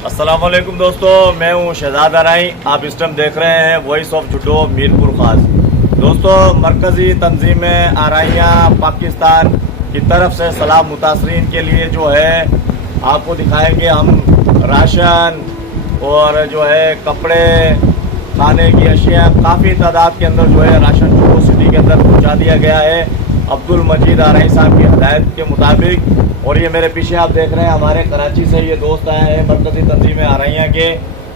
अस्सलाम वालेकुम दोस्तों, मैं हूं शहजाद आराई। आप इस टाइम देख रहे हैं वॉइस ऑफ जुडो मीरपुर खास। दोस्तों, मरकज़ी तंजीम आराइयाँ पाकिस्तान की तरफ से सलाम मुतासरीन के लिए जो है आपको दिखाएंगे हम राशन और जो है कपड़े, खाने की अशिया काफ़ी तादाद के अंदर जो है राशन जुडो सिटी के अंदर पहुँचा दिया गया है अब्दुल मजीद आराई साहब की हदायत के मुताबिक। और ये मेरे पीछे आप देख रहे हैं हमारे कराची से ये दोस्त आए हैं मरकज़ी तंजीम आराइयाँ के,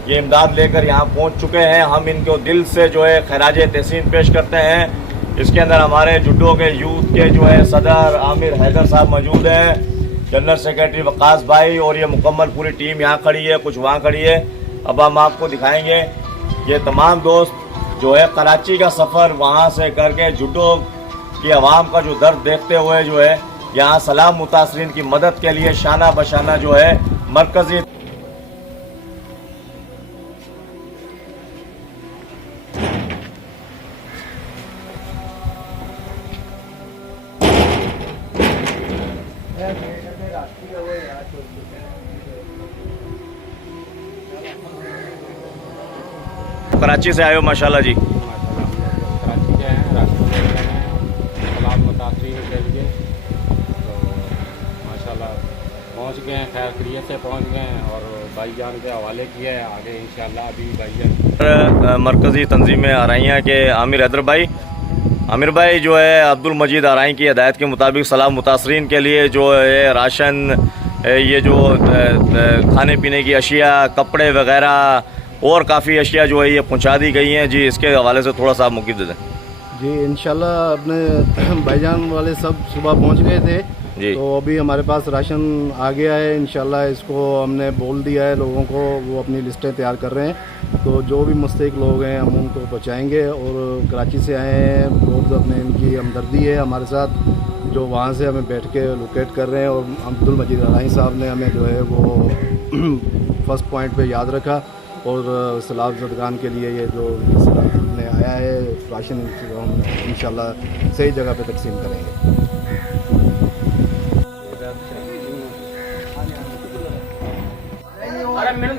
ये इमदाद लेकर यहाँ पहुँच चुके हैं। हम इनको दिल से जो है खराज तहसीन पेश करते हैं। इसके अंदर हमारे जुडो के यूथ के जो है सदर आमिर हैदर साहब मौजूद हैं, जनरल सेक्रेटरी वकास भाई, और ये मुकम्मल पूरी टीम यहाँ खड़ी है, कुछ वहाँ खड़ी है। अब हम आपको दिखाएंगे ये तमाम दोस्त जो है कराची का सफ़र वहाँ से करके जुडो की आवाम का जो दर्द देखते हुए जो है यहाँ सलाम मुतासरीन की मदद के लिए शाना बशाना जो है मरकज़ी कराची से आए हो माशाल्लाह जी। कराची के हैं, राशन ले रहे हैं सलाम मुतासरीन के लिए। तो माशाल्लाह पहुंच गए हैं, खैर खैरियत से पहुंच गए हैं और भाईजान के हवाले किया है। आगे इंशाल्लाह अभी भाईजान मरकज़ी तंजीम आराइयाँ के आमिर भाई जो है अब्दुल मजीद आराई की हदायत के मुताबिक सलाम मुतासरीन के लिए जो है राशन, ये जो खाने पीने की अशिया, कपड़े वगैरह और काफ़ी अशिया जो है ये पहुंचा दी गई हैं जी। इसके हवाले से थोड़ा सा मुकीब दे दें जी। इंशाल्लाह अपने भाईजान वाले सब सुबह पहुंच गए थे जी। तो अभी हमारे पास राशन आ गया है। इंशाल्लाह इसको हमने बोल दिया है लोगों को, वो अपनी लिस्टें तैयार कर रहे हैं। तो जो भी मुस्तहिक लोग हैं हम उनको पहुंचाएंगे। और कराची से आए हैं बहुत अपने इनकी हमदर्दी है हमारे साथ, जो वहाँ से हमें बैठ के लोकेट कर रहे हैं। और अब्दुल मजीद आराई साहब ने हमें जो है वो फर्स्ट पॉइंट पे याद रखा और सलाब ज़दगान के लिए ये जो हमने आया है राशन हम इंशाल्लाह सही जगह पे तकसीम करेंगे। अरे मिल